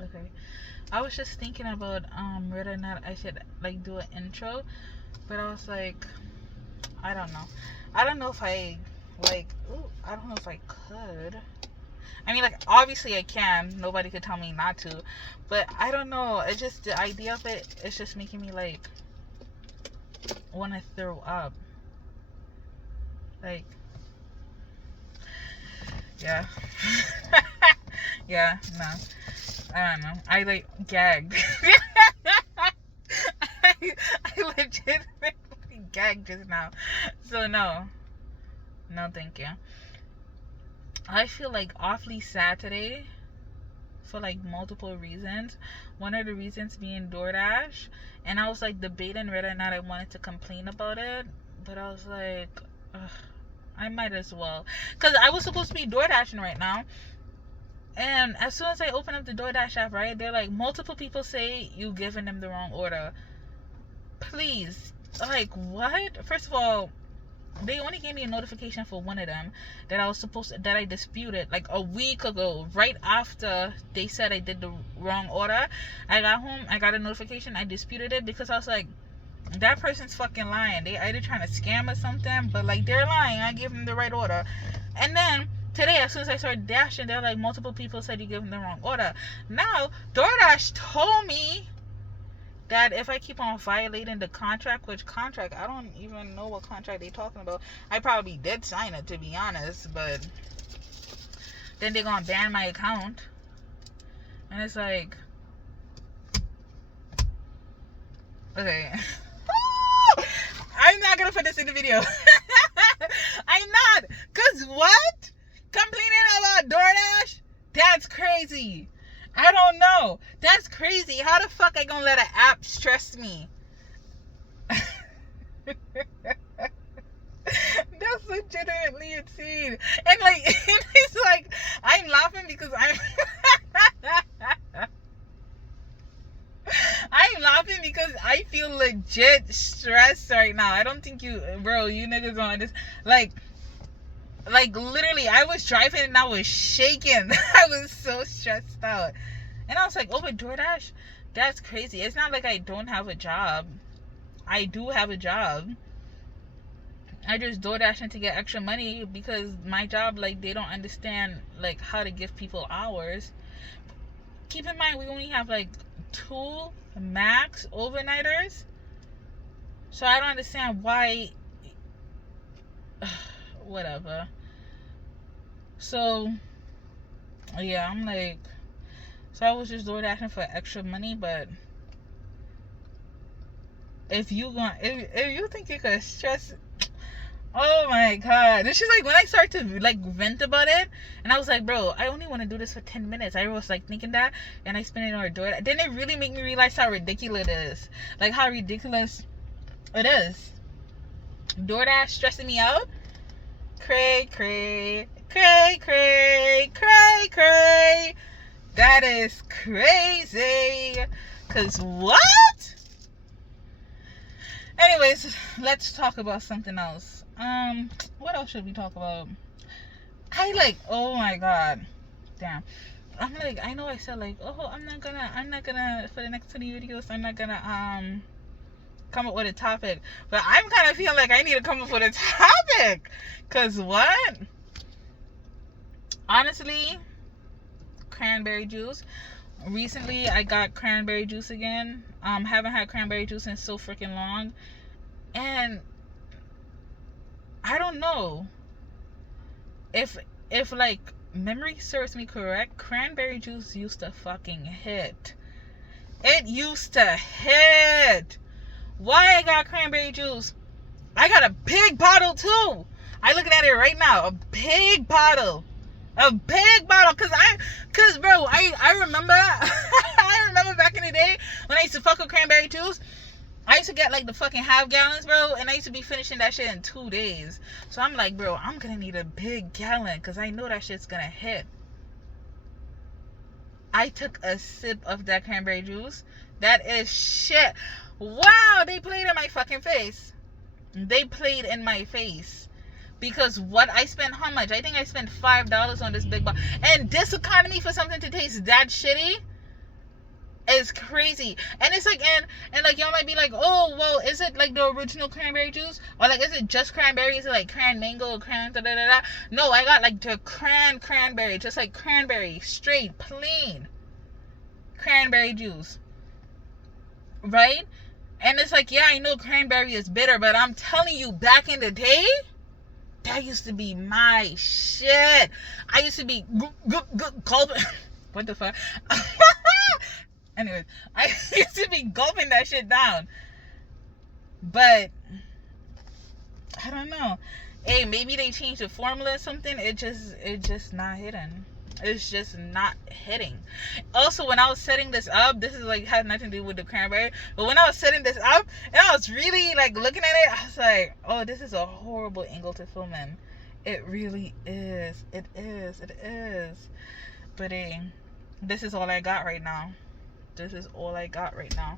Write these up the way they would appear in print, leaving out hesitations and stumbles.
Okay. I was just thinking about whether or not I should like do an intro, but I was like, I don't know. I don't know if I like. Ooh, I don't know if I could. I mean, like obviously I can. Nobody could tell me not to, but I don't know. It's just the idea of it. It's just making me like want to throw up. Like, yeah, yeah. No, I don't know. I like gagged. I legitimately gagged just now. So no, no, thank you. I feel like awfully sad today for like multiple reasons. One of the reasons being DoorDash, and I was like debating whether or not I wanted to complain about it, but I was like, ugh, I might as well, because I was supposed to be DoorDashing right now. And as soon as I open up the DoorDash app, right, they're like, multiple people say you given them the wrong order. Please, like, what? First of all, they only gave me a notification for one of them that I was supposed to, that I disputed like a week ago, right after they said I did the wrong order. I got home, I got a notification, I disputed it because I was like, that person's fucking lying. They either trying to scam or something, but like they're lying. I gave them the right order. And then today, as soon as I started dashing, they're like, multiple people said you gave them the wrong order. Now DoorDash told me that if I keep on violating the contract, which contract, I don't even know what contract they talking about. I probably did sign it, to be honest, but then they're gonna ban my account. And it's like, okay. I'm not gonna put this in the video. I'm not. Cause what? Complaining about DoorDash? That's crazy. I don't know. That's crazy. How the fuck I gonna let an app stress me? That's legitimately insane. And like, it's like, I'm laughing because I'm laughing because I feel legit stressed right now. I don't think you, bro, you niggas don't understand. Like literally, I was driving and I was shaking. I was so stressed out. And I was like, oh, but DoorDash? That's crazy. It's not like I don't have a job. I do have a job. I just DoorDashing to get extra money because my job, like, they don't understand, like, how to give people hours. Keep in mind, we only have, like, 2 max overnighters. So I don't understand why. Whatever. So, yeah, I'm like, so I was just DoorDashing for extra money, but if you think you could stress, oh my god. It's just like when I start to like vent about it, and I was like, bro, I only want to do this for 10 minutes. I was like thinking that, and I spent it on a DoorDash. Then it really made me realize how ridiculous it is. Like how ridiculous it is. DoorDash stressing me out. Cray. That is crazy. Cause what? Anyways, let's talk about something else. What else should we talk about? Oh my god. Damn. I'm like, I know I said like, oh, I'm not gonna for the next 20 videos, I'm not gonna come up with a topic. But I'm kind of feeling like I need to come up with a topic. Cause what? Honestly, cranberry juice. Recently I got cranberry juice again. Haven't had cranberry juice in so freaking long. And I don't know if like memory serves me correct, cranberry juice used to fucking hit. It used to hit. Why I got cranberry juice? I got a big bottle too. I looking at it right now. A big bottle. Cause bro, I remember I remember back in the day when I used to fuck with cranberry juice. I used to get like the fucking half gallons, bro, and I used to be finishing that shit in 2 days. So I'm like, bro, I'm gonna need a big gallon because I know that shit's gonna hit. I took a sip of that cranberry juice. That is shit. Wow, they played in my fucking face. Because what I spent, how much? I think I spent $5 on this big bottle. And this economy for something to taste that shitty? It's crazy. And it's like, and like, y'all might be like, oh, well, is it like the original cranberry juice? Or like, is it just cranberry? Is it like cran mango, cran da da da da? No, I got like the cranberry, just like cranberry, straight, plain cranberry juice. Right? And it's like, yeah, I know cranberry is bitter, but I'm telling you, back in the day, that used to be my shit. I used to be gulping. What the fuck? Anyways, I used to be gulping that shit down. But I don't know. Hey, maybe they changed the formula or something. It just not hitting. It's just not hitting. Also, when I was setting this up, this is like had nothing to do with the cranberry, but when I was setting this up and I was really like looking at it, I was like, oh, this is a horrible angle to film in. It really is. It is. But hey, this is all I got right now. This is all I got right now.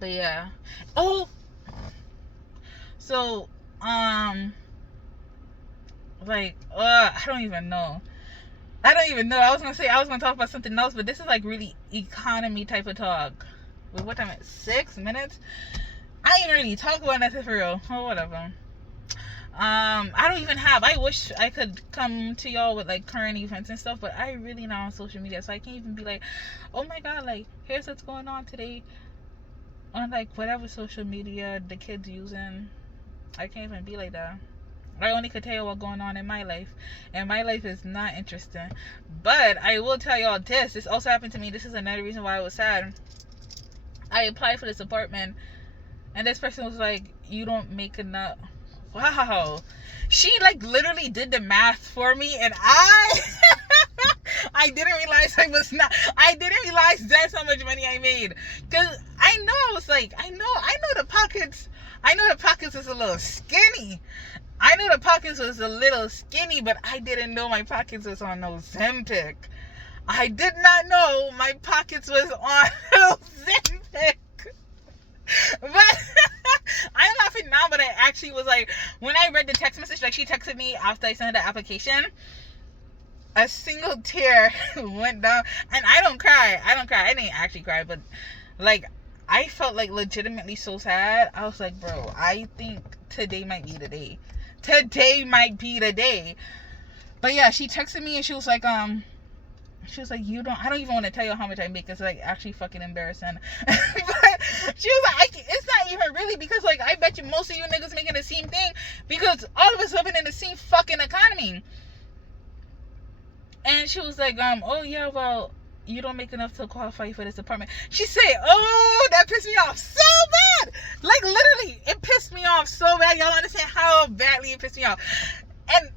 But yeah. Oh, so like I don't even know. I was gonna talk about something else, but this is like really economy type of talk. Wait, what time? 6 minutes? I ain't really talk about nothing for real. Oh, whatever. I don't even have. I wish I could come to y'all with like current events and stuff, but I really not on social media, so I can't even be like, oh my god, like here's what's going on today on like whatever social media the kids using. I can't even be like that. I only could tell you what's going on in my life, and my life is not interesting. But I will tell y'all this. This also happened to me. This is another reason why I was sad. I applied for this apartment, and this person was like, you don't make enough. Wow. She like literally did the math for me, and I didn't realize I didn't realize that's how much money I made. Cause I know the pockets was a little skinny. But I didn't know my pockets was on no Zempic. I did not know my pockets was on no Zempic. But I'm laughing now, but I actually was like, when I read the text message, like she texted me after I sent her the application, a single tear went down. And I don't cry. I didn't actually cry, but like I felt like legitimately so sad. I was like, bro, I think today might be the day. But yeah, she texted me and she was like, I don't even want to tell you how much I make. It's like actually fucking embarrassing. But she was like, it's not even really, because like I bet you most of you niggas making the same thing, because all of us living in the same fucking economy. And she was like, oh yeah, well, you don't make enough to qualify for this apartment. She said, oh, that pissed me off so bad. Like literally, it pissed me off so bad. Y'all understand how badly it pissed me off. And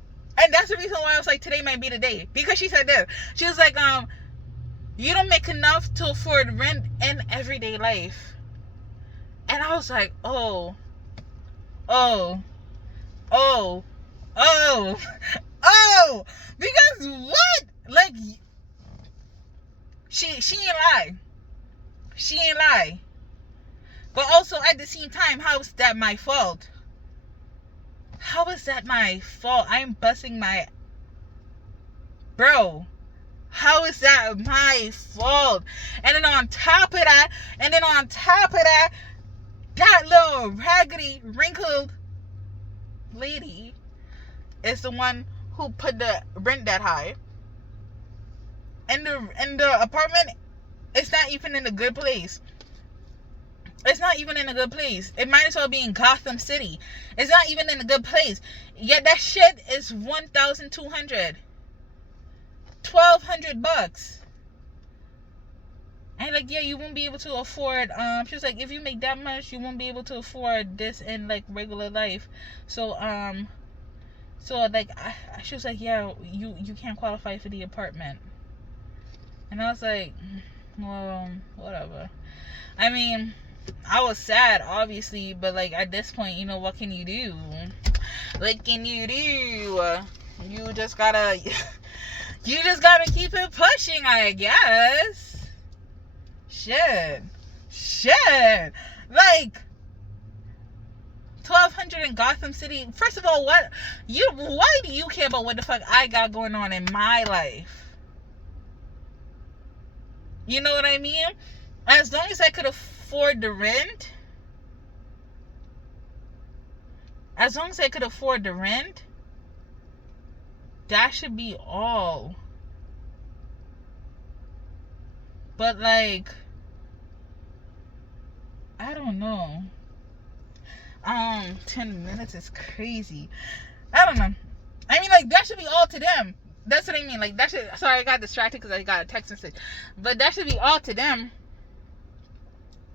that's the reason why I was like, today might be the day. Because she said this. She was like, you don't make enough to afford rent in everyday life. And I was like, oh. Because what? Like, she ain't lie. But also at the same time, how is that my fault? How is that my fault? I'm busting my... Bro, how is that my fault? And then on top of that, that little raggedy, wrinkled lady is the one who put the rent that high. And the apartment, it's not even in a good place. It's not even in a good place. It might as well be in Gotham City. It's not even in a good place. Yet that shit is $1,200. $1,200. And like, yeah, you won't be able to afford, she was like, if you make that much, you won't be able to afford this in like regular life. So like, she was like, yeah, you can't qualify for the apartment. And I was like, well, whatever. I mean, I was sad, obviously, but like at this point, you know, what can you do? What can you do? You just gotta keep it pushing, I guess. Shit. Like, 1,200 in Gotham City. First of all, why do you care about what the fuck I got going on in my life? You know what I mean? As long as I could afford the rent, that should be all. But like, I don't know. 10 minutes is crazy. I don't know. I mean, like, that should be all to them. That's what I mean. Like, that should... Sorry, I got distracted because I got a text message. But that should be all to them.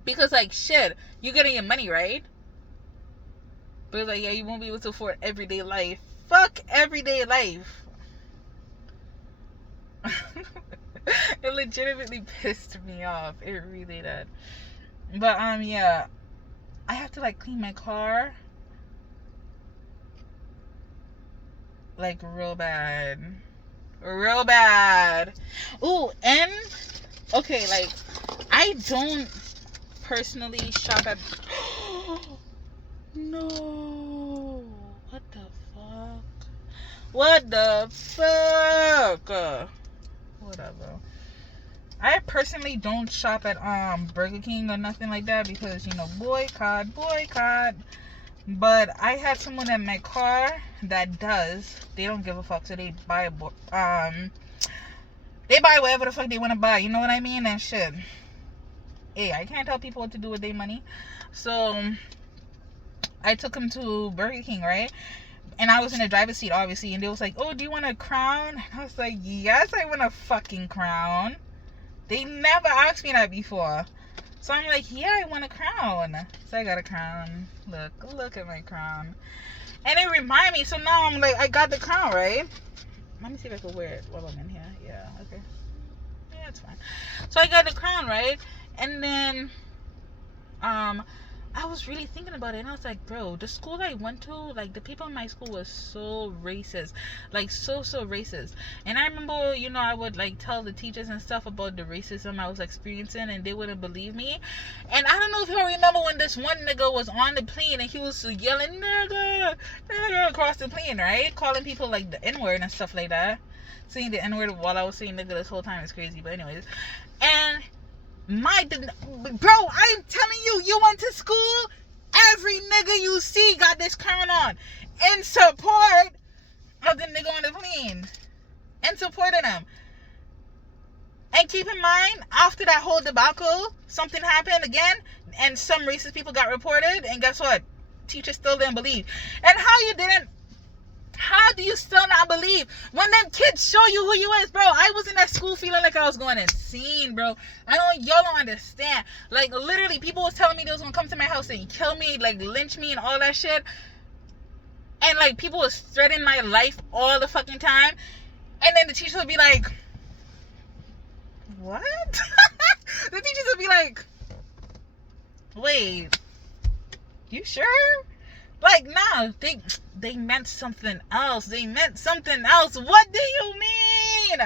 Because, like, shit, you're getting your money, right? But it's like, yeah, you won't be able to afford everyday life. Fuck everyday life. It legitimately pissed me off. It really did. But, yeah. I have to, like, clean my car. Like, real bad. Real bad. Ooh, and... Okay, like, I don't personally shop at... No. What the fuck? What the fuck? Whatever. I personally don't shop at Burger King or nothing like that because, you know, boycott. But I had someone in my car that does. They don't give a fuck, so they buy whatever the fuck they want to buy. You know what I mean? And shit. Hey, I can't tell people what to do with their money. So I took them to Burger King, right? And I was in the driver's seat, obviously, and they was like, "Oh, do you want a crown?" And I was like, "Yes, I want a fucking crown." They never asked me that before. So I'm like, yeah, I want a crown. So I got a crown. Look at my crown. And it reminded me, so now I'm like, I got the crown, right? Let me see if I can wear it while I'm in here. Yeah, okay. Yeah, it's fine. So I got the crown, right? And then, I was really thinking about it, and I was like, bro, the school I went to, like, the people in my school was so racist. Like, so racist. And I remember, you know, I would, like, tell the teachers and stuff about the racism I was experiencing, and they wouldn't believe me. And I don't know if y'all remember when this one nigga was on the plane, and he was yelling, nigga, across the plane, right? Calling people, like, the N-word and stuff like that. Saying the N-word while I was saying nigga this whole time is crazy, but anyways. And... bro, I'm telling you, you went to school, every nigga you see got this crown on in support of the nigga on the plane, in support of them. And keep in mind, after that whole debacle, something happened again, and some racist people got reported, and guess what? Teachers still didn't believe. And how do you still not believe when them kids show you who you is, bro? I was in that school feeling like I was going insane, bro. Y'all don't understand. Like, literally, people was telling me they was gonna come to my house and kill me, like, lynch me and all that shit. And, like, people was threatening my life all the fucking time. And then the teacher would be like, what? The teachers would be like, wait, you sure? Like, no, they meant something else. They meant something else. What do you mean?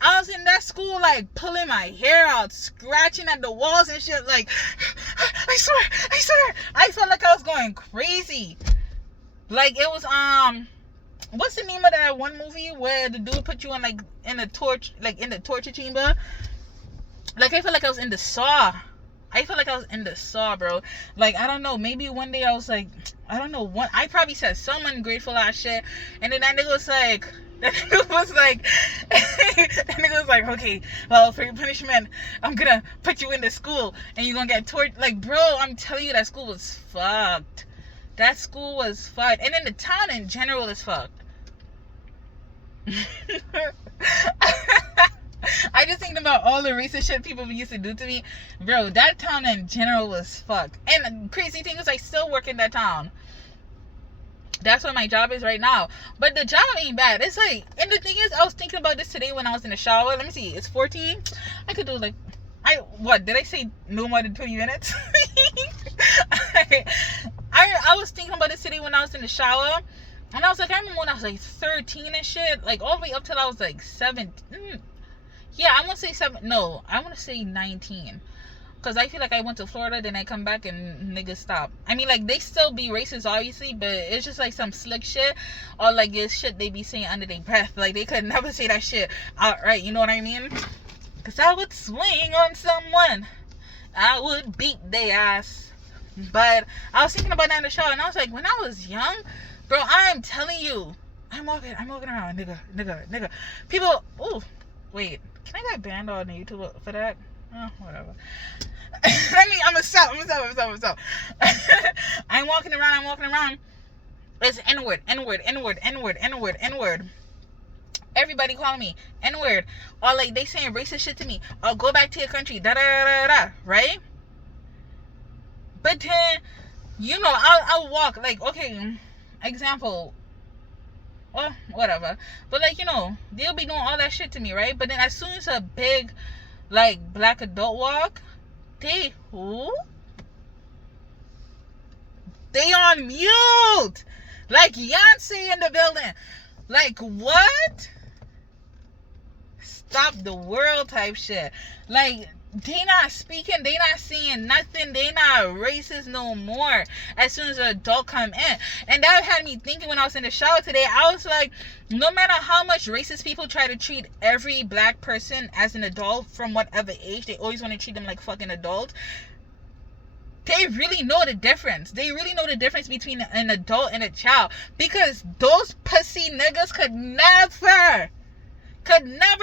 I was in that school, like, pulling my hair out, scratching at the walls and shit, like, I swear. I felt like I was going crazy. Like, it was, what's the name of that one movie where the dude put you in, like, in the torture chamber? Like, I felt like I was in the Saw. Bro. Like, I don't know. Maybe one day I was like, I don't know. I probably said some ungrateful ass shit. And then that nigga was like, okay, well, for your punishment, I'm gonna put you into school. And you're gonna get tortured. Like, bro, I'm telling you, that school was fucked. That school was fucked. And then the town in general is fucked. I just think about all the racist shit people used to do to me. Bro, that town in general was fucked. And the crazy thing is, I still work in that town. That's what my job is right now. But the job ain't bad. It's like, and the thing is, I was thinking about this today when I was in the shower. Let me see, it's 14. I could do like, did I say no more than 20 minutes? I was thinking about this today when I was in the shower. And I was like, I remember when I was like 13 and shit. Like, all the way up till I was like 17. Yeah, I want to say 7. No, I want to say 19. Because I feel like I went to Florida, then I come back and niggas stop. I mean, like, they still be racist, obviously, but it's just like some slick shit. Or like, it's shit they be saying under their breath. Like, they could never say that shit outright, you know what I mean? Cause I would swing on someone. I would beat their ass. But I was thinking about that in the shower, and I was like, when I was young, bro, I'm telling you, I'm walking around, nigga. People, ooh, wait, can I get banned on YouTube for that? Oh, whatever. I'm gonna stop. I'm walking around. It's N-word. Everybody calling me N-word. Or like they saying racist shit to me. Or go back to your country. Right? But then, you know, I'll walk, like, okay, example, or whatever. But, like, you know, they'll be doing all that shit to me, right? But then as soon as a big, like, black adult walk, they on mute. Like, Beyonce in the building. Like, what? Stop the world type shit. Like, they not speaking, they not saying nothing, they not racist no more as soon as an adult come in. And that had me thinking when I was in the shower today. I was like, no matter how much racist people try to treat every black person as an adult from whatever age, they always want to treat them like fucking adults. They really know the difference. They really know the difference between an adult and a child. Because those pussy niggas could never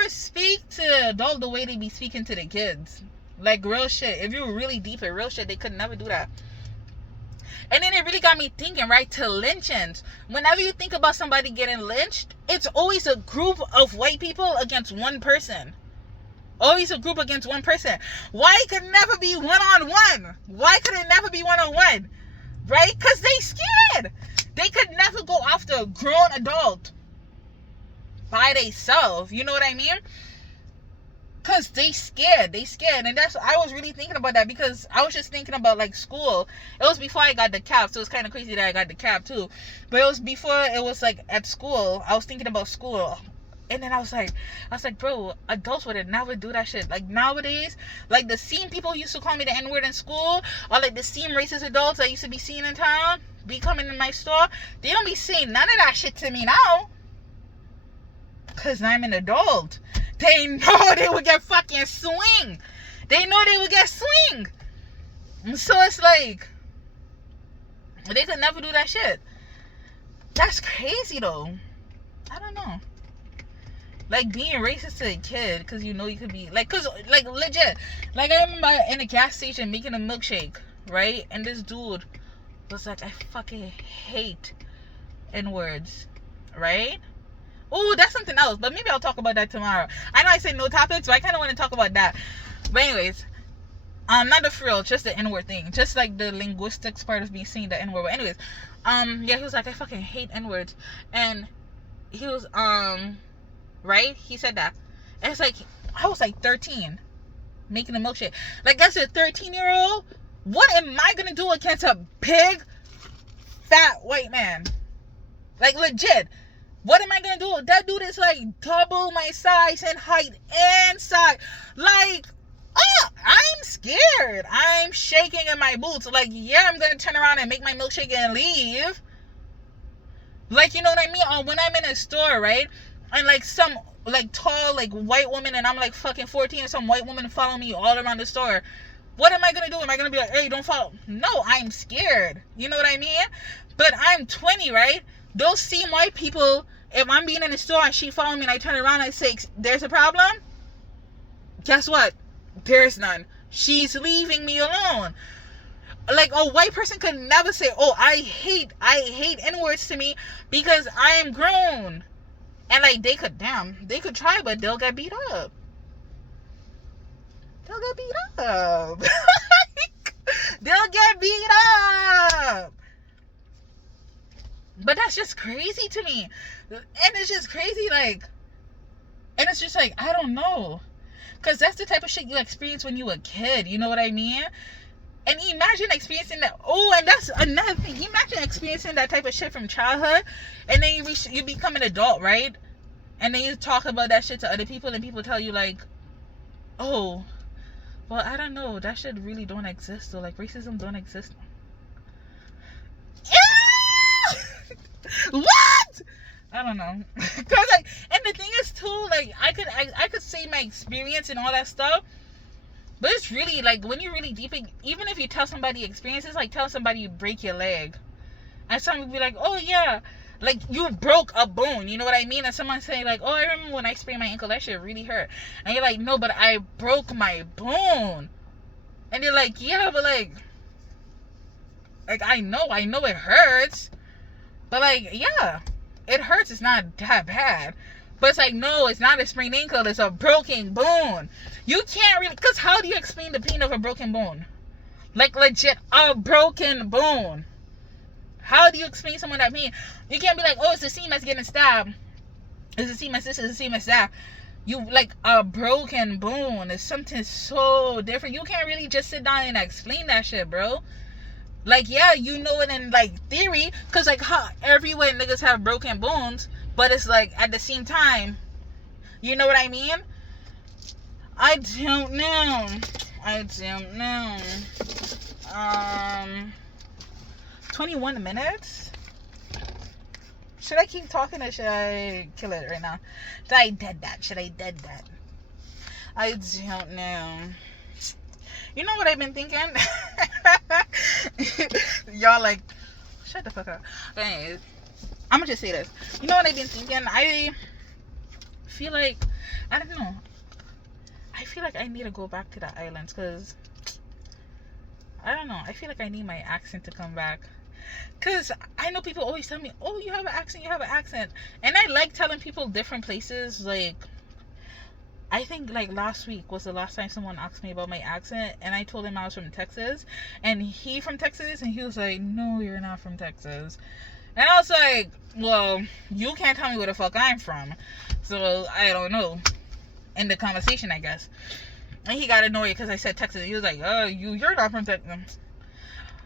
speak to the adult the way they be speaking to the kids. Like, real shit. If you're really deep in real shit, they could never do that. And then it really got me thinking, right, to lynchings. Whenever you think about somebody getting lynched, it's always a group of white people against one person. Always a group against one person. Why could it never be one-on-one? Why could it never be one-on-one? Right? Because they scared. They could never go after a grown adult by themselves. You know what I mean? Because they scared. And that's, I was really thinking about that, because I was just thinking about, like, school. It was before I got the cap, so it's kind of crazy that I got the cap too. But it was before, it was like at school. I was thinking about school. And then I was like, bro, adults would never do that shit. Like, nowadays, like, the same people who used to call me the N-word in school, or like the same racist adults I used to be seeing in town, be coming in my store, they don't be saying none of that shit to me now. Because I'm an adult. They know they would get fucking swing. They know they would get swing. So it's like, they could never do that shit. That's crazy, though. I don't know. Like, being racist to a kid, because you know you could be, like, because, like, legit. Like, I remember in a gas station making a milkshake, right? And this dude was like, I fucking hate N-words, right? Oh, that's something else, but maybe I'll talk about that tomorrow. I know I said no topics, but I kind of want to talk about that. But anyways, not the frill, just the N-word thing. Just, like, the linguistics part of me saying the N-word. But anyways, yeah, he was like, I fucking hate N-words. And he was, right? He said that. And it's like, I was like 13 making a milkshake. Like, as a 13-year-old, what am I gonna do against a big fat white man? Like, legit, what am I gonna do? That dude is like double my size and height and size. Like, I'm scared. I'm shaking in my boots. Like, yeah, I'm gonna turn around and make my milkshake and leave. Like, you know what I mean? Or when I'm in a store, right? And like some like tall like white woman, and I'm like fucking 14, and some white woman follow me all around the store. What am I gonna do? Am I gonna be like, hey, don't follow? No, I'm scared. You know what I mean? But I'm 20, right? Those same white people, if I'm being in the store and she follow me and I turn around and I say, there's a problem? Guess what? There's none. She's leaving me alone. Like, a white person could never say, oh, I hate N-words to me because I am grown. And, like, they could try, but they'll get beat up. They'll get beat up. But that's just crazy to me. And it's just crazy, like, and it's just like, I don't know. Because that's the type of shit you experience when you were a kid. You know what I mean? And imagine experiencing that. Oh, and that's another thing. Imagine experiencing that type of shit from childhood, and then you become an adult, right? And then you talk about that shit to other people, and people tell you like, oh, well, I don't know, that shit really don't exist, though. Like, racism don't exist. What? I don't know. Cause like, and the thing is too, like, I could say my experience and all that stuff, but it's really like when you're really deep, even if you tell somebody experience, it's like telling somebody you break your leg, and someone will be like, oh yeah, like you broke a bone, you know what I mean? And someone say like, oh, I remember when I sprained my ankle, that shit really hurt, and you're like, no, but I broke my bone, and you're like, yeah, but like I know it hurts, but like, yeah, it hurts. It's not that bad. But it's like, no, it's not a sprained ankle. It's a broken bone. You can't really, because how do you explain the pain of a broken bone? Like, legit, a broken bone. How do you explain someone that pain? You can't be like, oh, it's the seam that's getting stabbed. It's the seam that's this, it's the seam that's that. You, like, a broken bone is something so different. You can't really just sit down and explain that shit, bro. Like, yeah, you know it in, like, theory, because, like, how everywhere niggas have broken bones, but it's, like, at the same time, you know what I mean? I don't know. 21 minutes? Should I keep talking or should I kill it right now? Should I dead that? I don't know. You know what I've been thinking? Y'all like, shut the fuck up. Anyways, I'm gonna just say this. You know what I've been thinking? I feel like, I don't know. I feel like I need to go back to the islands because, I don't know. I feel like I need my accent to come back. Because I know people always tell me, oh, you have an accent. And I like telling people different places. Like, I think like last week was the last time someone asked me about my accent, and I told him I was from Texas, and he from Texas, and he was like, no, you're not from Texas. And I was like, well, you can't tell me where the fuck I'm from, so I don't know. In the conversation, I guess. And he got annoyed because I said Texas. He was like, oh, you're not from Texas.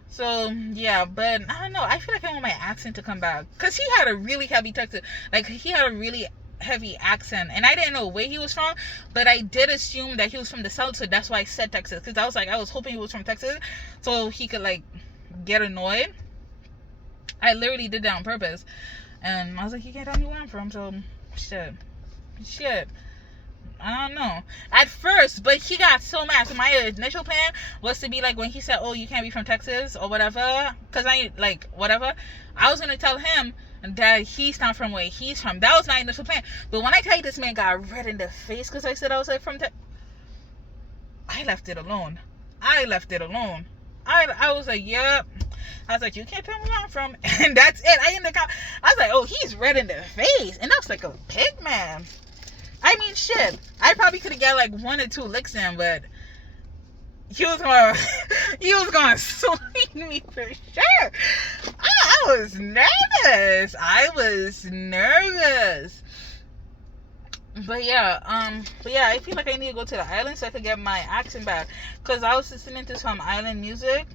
So yeah, but I don't know, I feel like I want my accent to come back, because he had a really heavy Texas, like he had a really heavy accent, and I didn't know where he was from, but I did assume that he was from the south, so that's why I said Texas, because I was hoping he was from Texas so he could like get annoyed. I literally did that on purpose, and I was like, you can't tell me where I'm from, so shit, I don't know at first, but he got so mad. So my initial plan was to be like, when he said, oh, you can't be from Texas or whatever, because I like whatever, I was gonna tell him that he's not from where he's from. That was my initial plan. But when I tell you, this man got red in the face because I said I was like from I left it alone. I was like, yep. I was like, you can't tell me where I'm from. And that's it. I was like, oh, he's red in the face. And that was like a pig man. I mean, shit. I probably could have got like 1 or 2 licks in, but he was gonna swing me for sure. I was nervous. But yeah, I feel like I need to go to the island so I could get my accent back. Cause I was listening to some island music,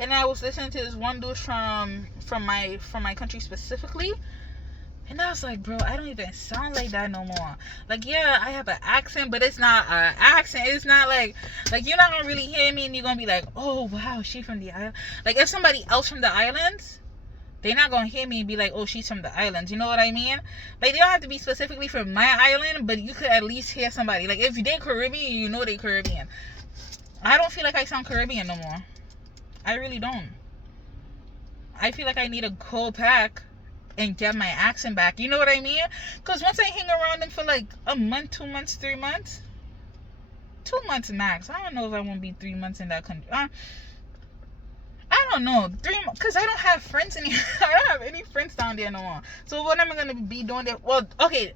and I was listening to this one dude from my country specifically. And I was like, bro, I don't even sound like that no more. Like, yeah, I have an accent, but it's not an accent. It's not like you're not gonna really hear me and you're gonna be like, oh wow, she from the island. Like, if somebody else from the islands, they're not gonna hear me and be like, oh, she's from the islands. You know what I mean? Like, they don't have to be specifically from my island, but you could at least hear somebody. Like, if they're Caribbean, you know they're Caribbean. I don't feel like I sound Caribbean no more. I really don't. I feel like I need to go back and get my accent back. You know what I mean? Because once I hang around them for like a month, 2 months, 3 months, 2 months max. I don't know if I want to be 3 months in that country. I don't know. 3 months, because I don't have friends in here. I don't have any friends down there no more. So what am I gonna be doing there? Well, okay,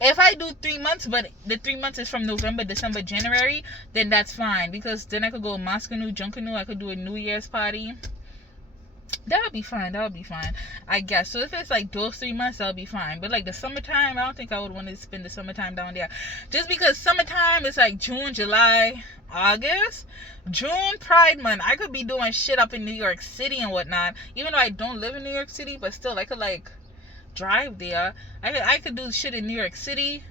if I do 3 months, but the 3 months is from November, December, January, then that's fine, because then I could go to Moskanu, Junkanu. I could do a New Year's party. That would be fine, I guess. So if it's like those 3 months, that'll be fine. But like the summertime, I don't think I would want to spend the summertime down there. Just because summertime is like June, July, August. June, Pride Month, I could be doing shit up in New York City and whatnot. Even though I don't live in New York City, but still, I could like drive there. I could do shit in New York City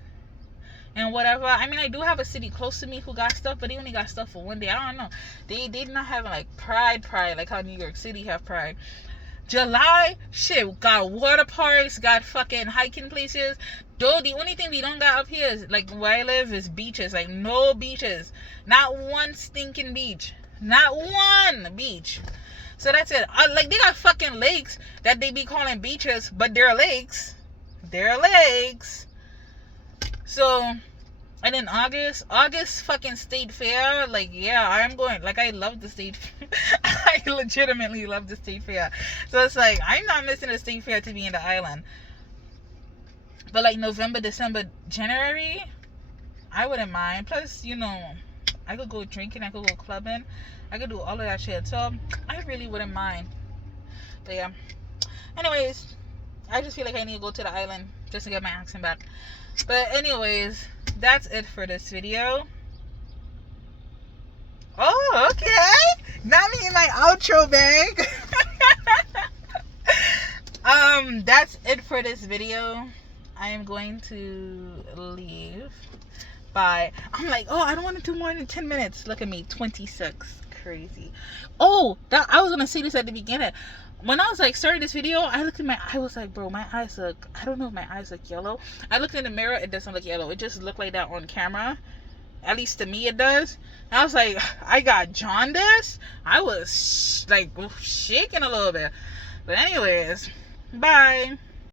and whatever. I mean, I do have a city close to me who got stuff, but they only got stuff for one day. I don't know. They not having like pride like how New York City have pride. July, shit, got water parks, got fucking hiking places. Though the only thing we don't got up here is, like, where I live, is beaches. Like, no beaches. Not one stinking beach. Not one beach. So that's it. Like, they got fucking lakes that they be calling beaches, but they're lakes. They're lakes. So, and then August fucking state fair. Like, yeah, I'm going. Like, I love the state fair. I legitimately love the state fair. So it's like, I'm not missing the state fair to be in the island. But like November, December, January, I wouldn't mind. Plus, you know, I could go drinking, I could go clubbing, I could do all of that shit. So I really wouldn't mind. But yeah. Anyways, I just feel like I need to go to the island just to get my accent back. But anyways, that's it for this video. Oh, okay. Not me in my outro bag. That's it for this video. I am going to leave. Bye. I'm like, oh, I don't want to do more than 10 minutes. Look at me, 26. Crazy. Oh, that I was gonna say this at the beginning. When I was like starting this video, I looked at I was like, bro, my eyes look, I don't know if my eyes look yellow. I looked in the mirror, it doesn't look yellow. It just looked like that on camera. At least to me it does. And I was like, I got jaundice. I was like shaking a little bit. But anyways, bye.